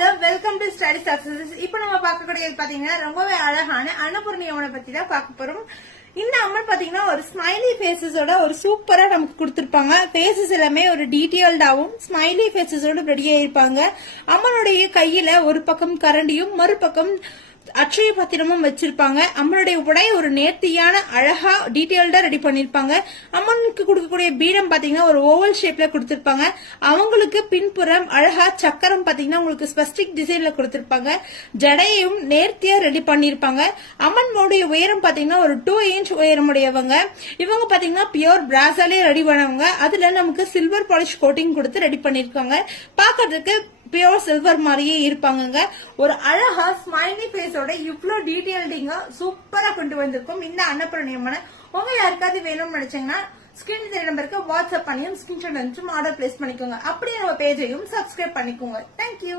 Hello welcome to study success இப்போ நம்ம பார்க்கக்கூடியது பாத்தீங்கன்னா ரொம்பவே அழகான அன்னபூர்ணி அம்மனை பத்தி தான் பார்க்க போறோம். இந்த அம்மன் பாத்தீங்கன்னா ஒரு ஸ்மைலி ஃபேஸஸோட ஒரு சூப்பரா நமக்கு கொடுத்துருப்பாங்க. ஃபேஸஸ் எல்லாமே ஒரு டீட்டெயில்டாவும் ஸ்மைலி ஃபேஸஸோட ரெடியா இருப்பாங்க அம்மனுடைய கையில ஒரு பக்கம் கரண்டியும் மறுபக்கம் அட்சய பத்திரமும் வச்சிருப்பாங்க. அம்மனுடைய உடை ஒரு நேர்த்தியான அழகா டீட்டெயில்டா ரெடி பண்ணிருப்பாங்க. அம்மனுக்கு கொடுக்கக்கூடிய பீடம் பாத்தீங்கன்னா ஒரு ஓவல் ஷேப்ல கொடுத்திருப்பாங்க. அவங்களுக்கு பின்புறம் அழகா சக்கரம் பாத்தீங்கன்னா உங்களுக்கு ஸ்பெசிபிக் டிசைன்ல கொடுத்திருப்பாங்க. ஜடையும் நேர்த்தியா ரெடி பண்ணிருப்பாங்க. அம்மனுடைய உயரம் பாத்தீங்கன்னா ஒரு டூ இன்ச் உயரமுடையவங்க. இவங்க பாத்தீங்கன்னா பியோர் பிராஸாலே ரெடி பண்ணவங்க. அதுல நமக்கு சில்வர் பாலிஷ் கோட்டிங் கொடுத்து ரெடி பண்ணிருக்காங்க. பாக்குறதுக்கு பியோர் சில்வர் மாதிரியே இருப்பாங்கங்க. ஒரு அழகா ஸ்மைலி ஃபேஸோட இவ்வளோ டீட்டெயில்டிங்க சூப்பரா கொண்டு வந்திருக்கும். இந்த அன்னப்பிரணியமான உங்க யாருக்காவது வேணும்னு நினைச்சீங்கன்னா ஸ்கிரீன் தெரிய நம்பருக்கு வாட்ஸ்அப் பண்ணியும் ஸ்கிரீன்ஷாட் அனுப்பிச்சும் ஆர்டர் பிளேஸ் பண்ணிக்கோங்க. அப்படியே நம்ம பேஜையும் சப்ஸ்கிரைப் பண்ணிக்கோங்க. தேங்க்யூ